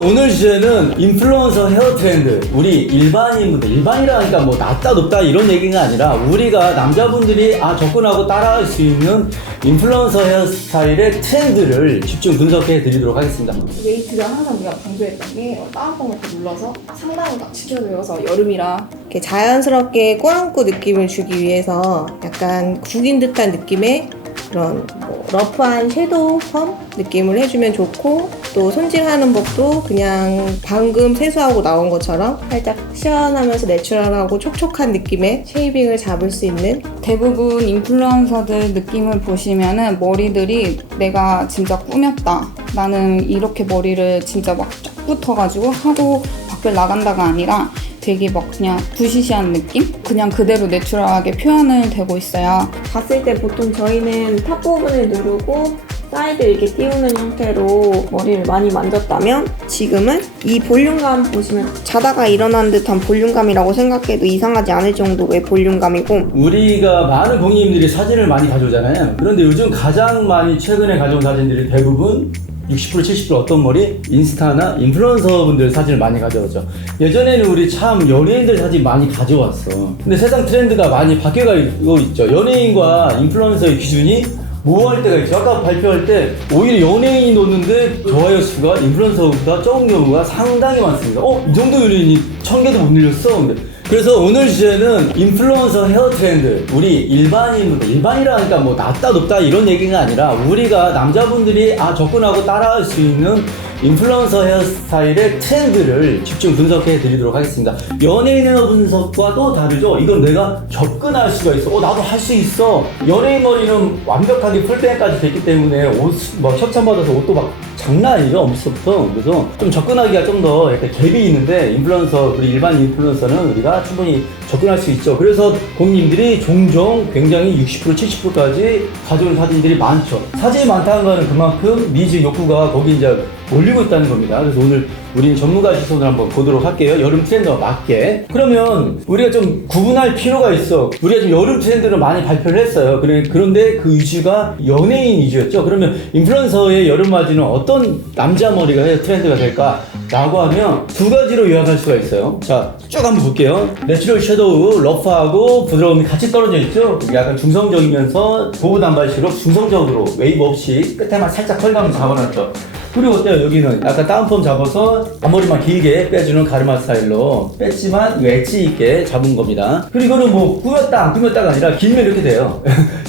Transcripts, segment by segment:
오늘 주제는 인플루언서 헤어 트렌드. 우리 일반인분들, 일반이라 하니까 뭐 낮다 높다 이런 얘기가 아니라 우리가 남자분들이 접근하고 따라할 수 있는 인플루언서 헤어스타일의 트렌드를 집중 분석해 드리도록 하겠습니다. 웨이트가 항상 우리가 강조했던 게 다운펌을 이렇게 눌러서 상단을 딱 지켜줘서 여름이라 이렇게 자연스럽게 꾸안꾸 느낌을 주기 위해서 약간 구긴 듯한 느낌의 그런 러프한 섀도우 펌 느낌을 해주면 좋고, 또 손질하는 법도 그냥 방금 세수하고 나온 것처럼 살짝 시원하면서 내추럴하고 촉촉한 느낌의 쉐이빙을 잡을 수 있는. 대부분 인플루언서들 느낌을 보시면은 머리들이 내가 진짜 꾸몄다, 나는 이렇게 머리를 진짜 막 쫙 붙어가지고 하고 밖을 나간다가 아니라 되게 막 그냥 부시시한 느낌? 그냥 그대로 내추럴하게 표현을 되고 있어요. 봤을 때 보통 저희는 탑 부분을 누르고 사이드 이렇게 띄우는 형태로 머리를 많이 만졌다면, 지금은 이 볼륨감 보시면 자다가 일어난 듯한 볼륨감이라고 생각해도 이상하지 않을 정도의 볼륨감이고, 우리가 많은 고객님들이 사진을 많이 가져오잖아요. 그런데 요즘 가장 많이 최근에 가져온 사진들이 대부분 60% 70% 어떤 머리? 인스타나 인플루언서 분들 사진을 많이 가져오죠. 예전에는 우리 참 연예인들 사진 많이 가져왔어. 근데 세상 트렌드가 많이 바뀌고 있죠. 연예인과 인플루언서의 기준이 모호할 때가 있죠. 아까 발표할 때 오히려 연예인이 놓는데 좋아요 수가 인플루언서보다 적은 경우가 상당히 많습니다. 이 정도 연예인이 1000개도 못 늘렸어? 근데 그래서 오늘 주제는 인플루언서 헤어 트렌드. 우리 일반인분들, 일반이라 하니까 뭐 낮다 높다 이런 얘기가 아니라 우리가 남자분들이 접근하고 따라할 수 있는 인플루언서 헤어스타일의 트렌드를 집중 분석해 드리도록 하겠습니다. 연예인 헤어 분석과도 다르죠. 이건 내가 접근할 수가 있어. 나도 할 수 있어. 연예인 머리는 완벽하게 풀백까지 됐기 때문에 옷 협찬받아서 옷도 막 장난 아니죠, 엄지부터. 그래서 좀 접근하기가 좀 더 이렇게 갭이 있는데, 인플루언서, 우리 일반 인플루언서는 우리가 충분히 접근할 수 있죠. 그래서 고객님들이 종종 굉장히 60% 70%까지 가져온 사진들이 많죠. 사진이 많다는 거는 그만큼 니즈 욕구가 거기 이제 몰리고 있다는 겁니다. 그래서 오늘 우리는 전문가 시선을 한번 보도록 할게요. 여름 트렌드와 맞게. 그러면 우리가 좀 구분할 필요가 있어. 우리가 지금 여름 트렌드를 많이 발표를 했어요. 그런데 그 이슈가 연예인 이슈였죠. 그러면 인플루언서의 여름 맞이는 어떤 남자 머리가 헤어 트렌드가 될까? 라고 하면 두 가지로 요약할 수가 있어요. 자, 쭉 한번 볼게요. 내추럴 섀도우, 러프하고 부드러움이 같이 떨어져 있죠. 약간 중성적이면서 보호 단발식으로 중성적으로 웨이브 없이 끝에만 살짝 컬감을 잡아놨죠. 그리고 어때요? 여기는 약간 다운펌 잡아서 앞머리만 길게 빼주는 가르마 스타일로 뺐지만 웨지 있게 잡은 겁니다. 그리고 이거는 뭐 꾸몄다 안 꾸몄다가 아니라 길면 이렇게 돼요.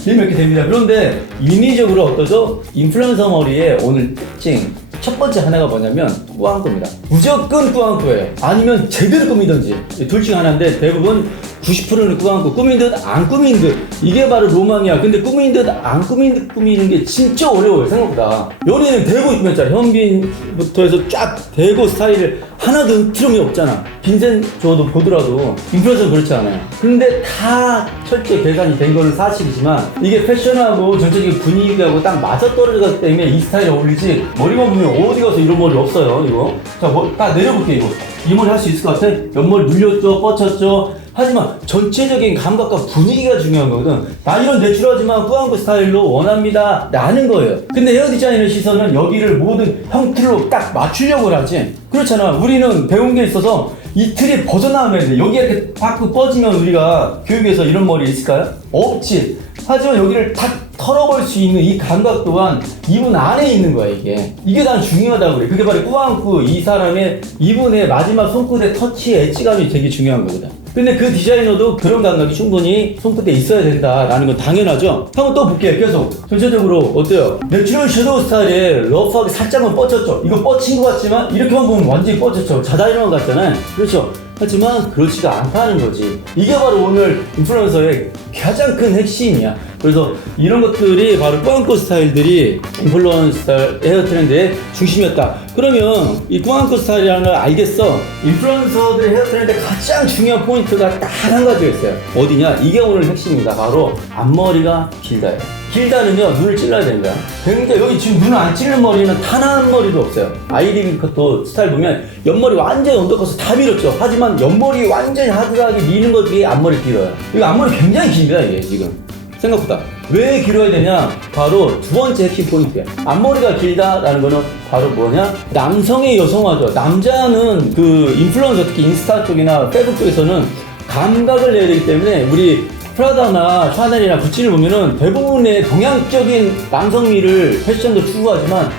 길면 이렇게 됩니다. 그런데 인위적으로 어떠죠? 인플루언서 머리의 오늘 특징 첫 번째 하나가 뭐냐면 꾸안꾸입니다. 무조건 꾸안꾸예요. 아니면 제대로 꾸미든지 둘 중 하나인데, 대부분 90%는 꾸안꾸, 꾸민 듯 안 꾸민 듯. 이게 바로 로망이야. 근데 꾸민 듯 안 꾸민 듯 꾸미는 게 진짜 어려워요, 생각보다. 연예인은 대고 있으면 현빈부터 해서 쫙 대고 스타일을 하나도 트름이 없잖아. 빈센 줘도 보더라도. 인플루언서는 그렇지 않아요. 근데 다 철저히 계산이 된 거는 사실이지만, 이게 패션하고 전체적인 분위기하고 딱 맞아떨어지기 때문에 이 스타일에 어울리지, 머리만 보면 어디 가서 이런 머리 없어요, 이거. 자, 딱 내려볼게, 이거. 이 머리 할 수 있을 것 같아? 옆머리 눌렸죠, 뻗쳤죠. 하지만 전체적인 감각과 분위기가 중요한 거거든. 나 이런 내추럴하지만 꾸안꾸 스타일로 원합니다 라는 거예요. 근데 헤어 디자이너 시선은 여기를 모든 형틀로 딱 맞추려고 하지. 그렇잖아. 우리는 배운 게 있어서 이 틀이 벗어나면 돼. 여기 이렇게 팍 뻗으면 우리가 교육에서 이런 머리 있을까요? 없지. 하지만 여기를 다 털어볼 수 있는 이 감각 또한 이분 안에 있는 거야, 이게 난 중요하다고 그래. 그게 바로 꾸안꾸, 이 사람의 이분의 마지막 손끝의 터치, 엣지감이 되게 중요한 거거든. 근데 그 디자이너도 그런 감각이 충분히 손끝에 있어야 된다라는 건 당연하죠. 한번 또 볼게요. 계속 전체적으로 어때요? 내추럴 섀도우 스타일에 러프하게 살짝만 뻗쳤죠. 이거 뻗친 것 같지만 이렇게만 보면 완전히 뻗쳤죠. 자다 일어난 것 같잖아요. 그렇죠? 하지만 그렇지가 않다는 거지. 이게 바로 오늘 인플루언서의 가장 큰 핵심이야. 그래서 이런 것들이 바로 꾸안꾸 스타일들이 인플루언서 헤어 트렌드의 중심이었다. 그러면 이 꾸안꾸 스타일이라는 걸 알겠어. 인플루언서들의 헤어 트렌드의 가장 중요한 포인트가 딱 한 가지가 있어요. 어디냐? 이게 오늘 핵심입니다. 바로 앞머리가 길다예요. 길다는요, 눈을 찔러야 됩니다. 그러니까 여기 지금 눈을 안 찔는 머리는 단 한 머리도 없어요. 아이리비 컷도 스타일 보면 옆머리 완전히 언더컷을 다 밀었죠. 하지만 옆머리 완전히 하드하게 미는 것 중에 앞머리 길어요. 이거 앞머리 굉장히 깁니다, 이게 지금. 생각보다. 왜 길어야 되냐? 바로 두 번째 핵심 포인트야. 앞머리가 길다라는 거는 바로 뭐냐? 남성의 여성화죠. 남자는 그 인플루언서, 특히 인스타 쪽이나 페이북 쪽에서는 감각을 내야 되기 때문에 우리 프라다나 샤넬이나 구찌를 보면은 대부분의 동양적인 남성미를 패션도 추구하지만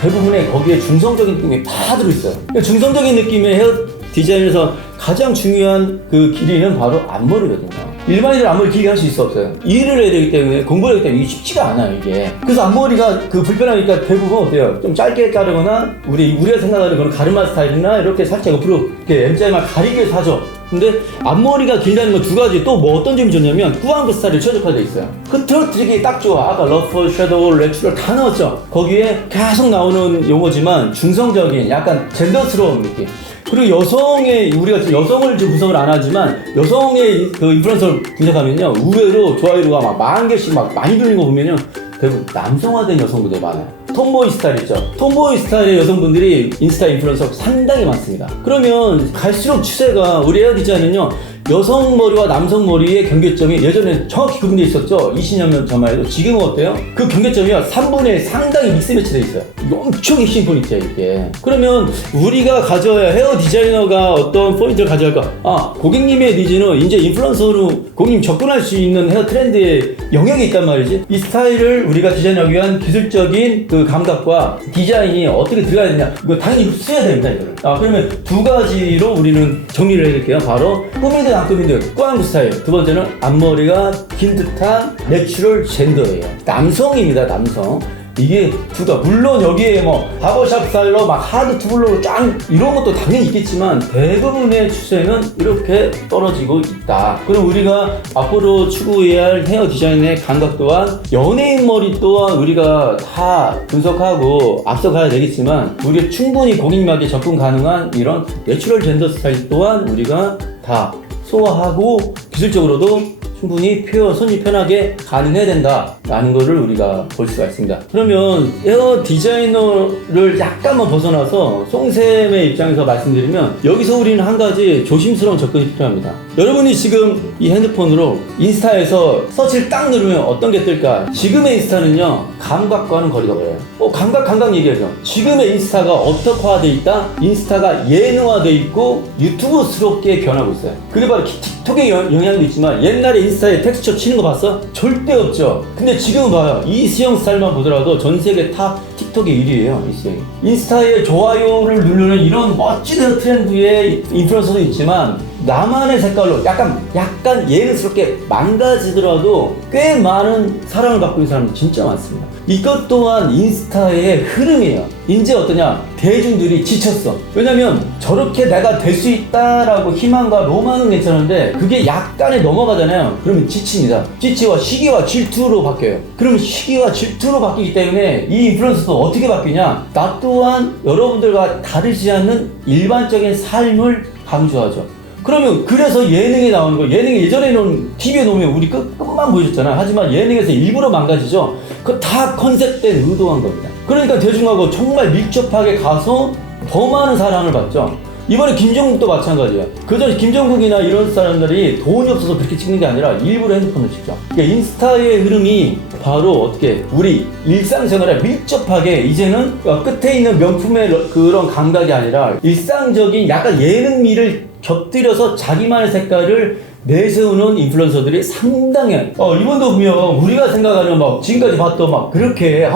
대부분의 거기에 중성적인 느낌이 다 들어있어요. 중성적인 느낌의 헤어 디자인에서 가장 중요한 그 길이는 바로 앞머리거든요. 일반인들 앞머리 길게 할 수 있어 없어요? 일을 해야 되기 때문에, 공부를 하기 때문에 이게 쉽지가 않아요, 이게. 그래서 앞머리가 그 불편하니까 대부분 어때요? 좀 짧게 자르거나 우리가 생각하는 그런 가르마 스타일이나 이렇게 살짝 옆으로 이렇게 M자만 가리게 사죠. 근데 앞머리가 길다는 건 두 가지. 또 뭐 어떤 점이 좋냐면 꾸안꾸 스타일이 최적화되어 있어요. 그 틀어뜨리기 딱 좋아. 아까 러프, 섀도우, 내추럴 다 넣었죠. 거기에 계속 나오는 용어지만 중성적인 약간 젠더스러운 느낌. 그리고 여성의, 우리가 지금 여성을 지금 분석을 안 하지만 여성의 그 인플루언서를 분석하면요, 의외로 좋아요가 막 10,000개씩 막 많이 들리는 거 보면요, 대부분 남성화된 여성분들이 많아요. 톰보이 스타일 있죠. 톰보이 스타일의 여성분들이 인스타 인플루언서 상당히 많습니다. 그러면 갈수록 추세가, 우리 헤어 디자인은요, 여성 머리와 남성 머리의 경계점이 예전에 정확히 구분되어 있었죠. 20년 전만 해도. 지금은 어때요? 그 경계점이요, 3분의 상당히 믹스 매치되어 있어요. 이게 엄청 핵심 포인트예요, 이게. 그러면 우리가 가져야, 헤어 디자이너가 어떤 포인트를 가져야 할까? 아, 고객님의 니즈는 이제 인플루언서로 고객님 접근할 수 있는 헤어 트렌드의 영역이 있단 말이지. 이 스타일을 우리가 디자인하기 위한 기술적인 그 감각과 디자인이 어떻게 들어가야 되냐, 이거 당연히 써야 됩니다, 이거를. 그러면 두 가지로 우리는 정리를 해드릴게요. 바로 꾸미든 안 꾸미든 꾸안꾸 스타일. 두 번째는 앞머리가 긴 듯한 내추럴 젠더예요. 남성입니다, 남성. 이게 두가, 물론 여기에 뭐 바버샵 스타일로 막 하드 투블로로 짱 이런 것도 당연히 있겠지만 대부분의 추세는 이렇게 떨어지고 있다. 그럼 우리가 앞으로 추구해야 할 헤어 디자인의 감각 또한, 연예인 머리 또한 우리가 다 분석하고 앞서가야 되겠지만, 우리가 충분히 고객님에게 접근 가능한 이런 내추럴 젠더 스타일 또한 우리가 다 소화하고 기술적으로도 충분히 손이 편하게 가능해야 된다라는 거를 우리가 볼 수가 있습니다. 그러면 헤어 디자이너를 약간만 벗어나서 송쌤의 입장에서 말씀드리면, 여기서 우리는 한 가지 조심스러운 접근이 필요합니다. 여러분이 지금 이 핸드폰으로 인스타에서 서치를 딱 누르면 어떤 게 뜰까? 지금의 인스타는요, 감각과는 거리가 멀어요. 감각 얘기하죠. 지금의 인스타가 어떻게화돼 있다? 인스타가 예능화돼 있고 유튜브스럽게 변하고 있어요. 그게 바로 틱톡의 영향도 있지만, 옛날에 인스타에 텍스처 치는 거 봤어? 절대 없죠. 근데 지금 봐요. 이수영 스타일만 보더라도 전 세계 탑 틱톡의 1위예요. 이수영이. 인스타에 좋아요를 누르는 이런 멋진 헤어 트렌드의 인플루언서도 있지만, 나만의 색깔로 약간 예능스럽게 망가지더라도 꽤 많은 사랑을 받고 있는 사람들이 진짜 많습니다. 이것 또한 인스타의 흐름이에요. 이제 어떠냐? 대중들이 지쳤어. 왜냐면 저렇게 내가 될 수 있다라고 희망과 로망은 괜찮은데 그게 약간의 넘어가잖아요. 그러면 지칩니다. 지치와 시기와 질투로 바뀌어요. 그러면 시기와 질투로 바뀌기 때문에 이 인플루언서도 어떻게 바뀌냐? 나 또한 여러분들과 다르지 않는 일반적인 삶을 강조하죠. 그러면 그래서 예능에 나오는 거, 예능에 예전에는 TV에 놓으면 우리 끝만 보여줬잖아. 하지만 예능에서 일부러 망가지죠. 그거 다 컨셉된 의도한 겁니다. 그러니까 대중하고 정말 밀접하게 가서 더 많은 사랑을 받죠. 이번에 김정국도 마찬가지야. 그전에 김정국이나 이런 사람들이 돈이 없어서 그렇게 찍는 게 아니라 일부러 핸드폰을 찍죠. 그러니까 인스타의 흐름이 바로 어떻게 우리 일상생활에 밀접하게, 이제는 끝에 있는 명품의 그런 감각이 아니라 일상적인 약간 예능미를 곁들여서 자기만의 색깔을 내세우는 인플루언서들이 상당해. 이번도 보면 우리가 생각하는 막 지금까지 봤던 막 그렇게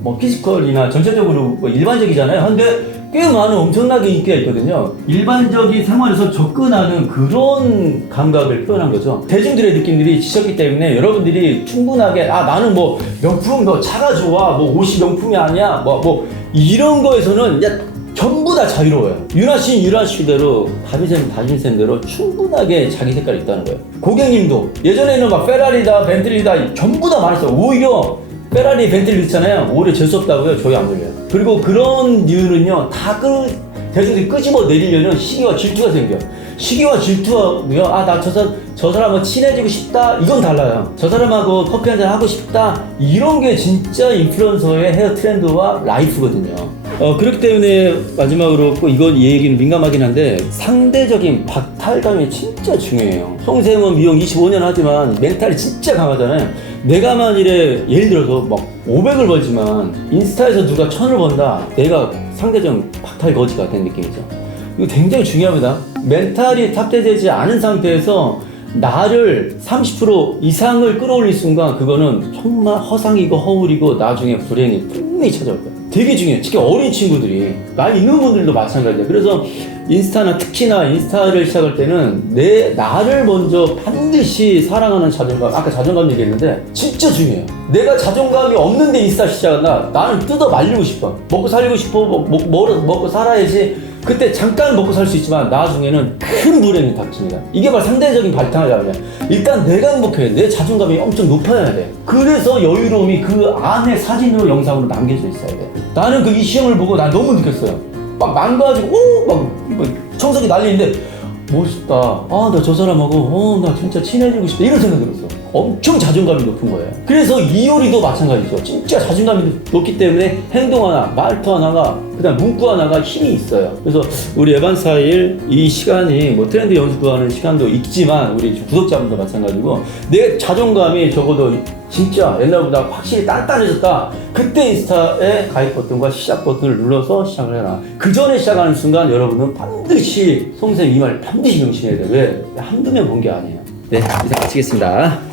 뭐 피지컬이나 전체적으로 뭐 일반적이잖아요. 근데 꽤 많은 엄청나게 인기가 있거든요. 일반적인 생활에서 접근하는 그런 감각을 표현한 거죠. 대중들의 느낌들이 지쳤기 때문에 여러분들이 충분하게 나는 뭐 명품, 뭐 차가 좋아, 뭐 옷이 명품이 아니야, 뭐 이런 거에서는 전부 다 자유로워요. 유나 씨대로, 다빈쌤 대로 충분하게 자기 색깔이 있다는 거예요. 고객님도 예전에는 막 페라리다, 벤틀리다 전부 다 많았어요. 오히려 페라리, 벤틀리 있잖아요. 오히려 재수 없다고요. 저희 안 걸려요. 그리고 그런 이유는요, 다 대중들이 끄집어 내리면은 시기와 질투가 생겨. 시기와 질투하고요. 아, 나 저 사람하고 친해지고 싶다. 이건 달라요. 저 사람하고 커피 한잔 하고 싶다. 이런 게 진짜 인플루언서의 헤어 트렌드와 라이프거든요. 그렇기 때문에 마지막으로 꼭 이건 이 얘기는 민감하긴 한데 상대적인 박탈감이 진짜 중요해요. 성생은 미용 25년 하지만 멘탈이 진짜 강하잖아요. 내가 만일에 예를 들어서 막 500을 벌지만 인스타에서 누가 1000을 번다. 내가 상대적 박탈 거지가 된 느낌이죠. 이거 굉장히 중요합니다. 멘탈이 탑재되지 않은 상태에서 나를 30% 이상을 끌어올릴 순간 그거는 정말 허상이고 허울이고 나중에 불행이 분명히 찾아올 거예요. 되게 중요해요. 특히 어린 친구들이 나이 있는 분들도 마찬가지예요. 그래서 인스타나 특히나 인스타를 시작할 때는 나를 먼저 반드시 사랑하는 자존감, 아까 자존감 얘기했는데 진짜 중요해요. 내가 자존감이 없는데 인스타 시작한다. 나는 뜯어 말리고 싶어. 먹고 살고 싶어. 먹고 살아야지. 그때 잠깐 먹고 살 수 있지만 나중에는 큰 불행이 닥칩니다. 이게 바로 상대적인 발탕하자면 일단 내가 행복해. 내 자존감이 엄청 높아야 돼. 그래서 여유로움이 그 안에 사진으로 영상으로 남겨져 있어야 돼. 나는 그 이 시험을 보고 난 너무 느꼈어요. 막 망가지고 막 청소기 날리는데 멋있다. 아, 나 저 사람하고 나 진짜 친해지고 싶다. 이런 생각이 들었어. 엄청 자존감이 높은 거예요. 그래서 이효리도 마찬가지죠. 진짜 자존감이 높기 때문에 행동 하나, 말투 하나가, 그다음 문구 하나가 힘이 있어요. 그래서 우리 에반스타일 이 시간이 뭐 트렌드 연습하는 시간도 있지만 우리 구독자분도 마찬가지고 내 자존감이 적어도 진짜 옛날보다 확실히 단단해졌다. 그때 인스타에 가입 버튼과 시작 버튼을 눌러서 시작을 해라. 그 전에 시작하는 순간 여러분은 반드시 송생 이 말 반드시 명심해야 돼. 왜? 한두 명 본 게 아니에요. 네, 이상 마치겠습니다.